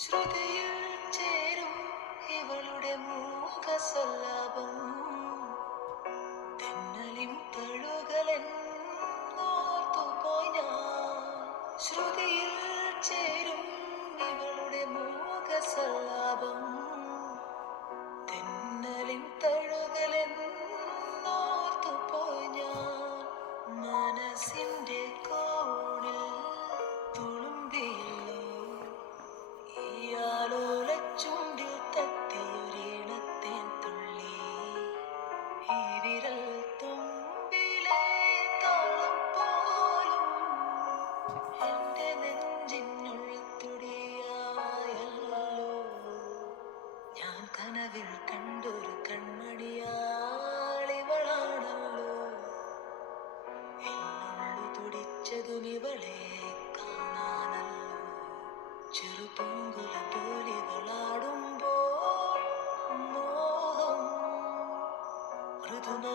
ശ്രുതിയിൽ ചേരും ഇവളുടെ മൂകസല്ലാപം തെന്നലിൻ തഴുകലൻ ഓർത്തുപോയി ഞാൻ. ശ്രുതിയിൽ ചേരും ഇവളുടെ മൂകസല്ലാപം തെന്നലിൻ തഴുകലൻ ഓർത്തുപോയി ഞാൻ. മനസ്സിന്റെ കോണിൽ തുളുമ്പിയല്ലോ ചുണ്ടിൽ തത്തിയൊരീണത്തേൻ തുള്ളി. ഈ വിരൽ തുമ്പിലെ താളം പോലും എന്റെ നെഞ്ചിനുള്ളിൽ തുടിയായല്ലോ. ഞാൻ കനവിൽ കണ്ടൊരു കൺമണിയാളിവളാണല്ലോ. എന്നുള്ളു തുടിച്ചതും ഇവളെ കാണാനല്ലോ. ചെറുപൂങ്കുല പോലിവളാടുമ്പോൾ മോഹം മൃദുന